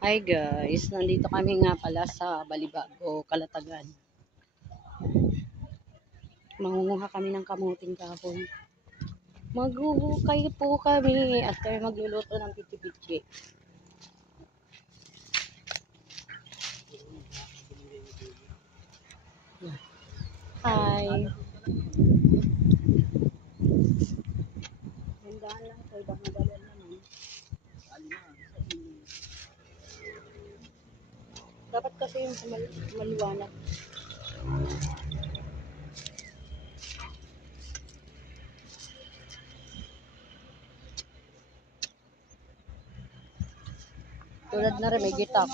Hi guys, nandito kami nga pala sa Balibago, Calatagan. Mangunguha kami ng kamuting kahoy. Maghuhukay po kami at kami magluluto ng pichi-pichi. Hi! Handaan lang po, ibang madalan naman. Dapat kasi yung maliwanag. Tulad na rin, may gitak.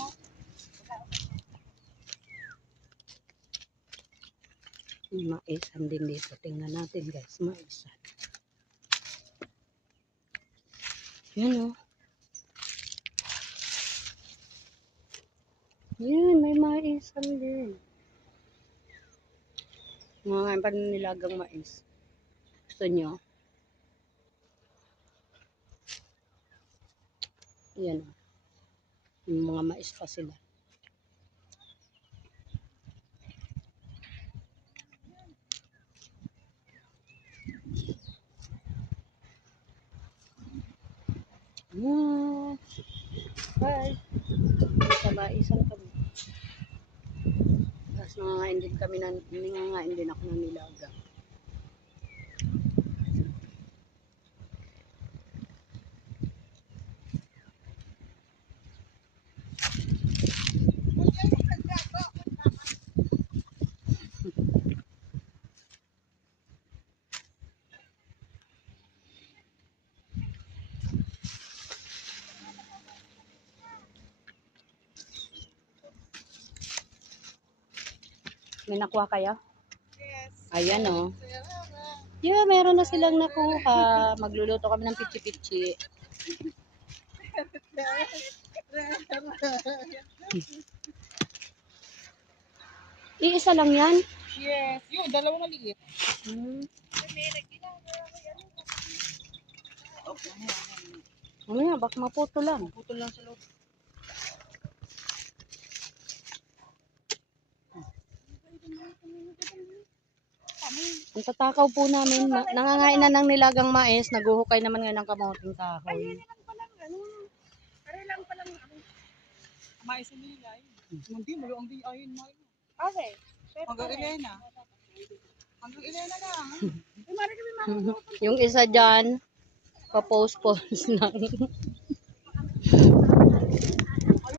Maisan din dito. Tingnan natin guys, maisan. Yan o. Yan, may maisan din. Mga paninilagang mais. Gusto nyo? Yan o. Yung mga mais pa sila. Bye. Sa maisan kami. Tapos nangangain din kami, nangangain din ako ng nilaga. May nakuha kaya? Yes. Ayan o. Yeah, meron na silang nakuha. Magluluto kami ng pichi-pichi. Iisa lang yan? Yes. Yung dalawang maliit. Mamaya, baka maputo lang. Putol lang sa loob. Ang tatakaw po namin, nangangain na ng nilagang mais, naguhukay naman ngayon ng kamuting kahoy. Ay, lang palang ano. Pare lang palang ano. Mais nila. Hindi mo ang di ayon mo. Okay. Hanggang Elena. Hanggang Elena lang. Yung isa dyan, pa-post-post lang.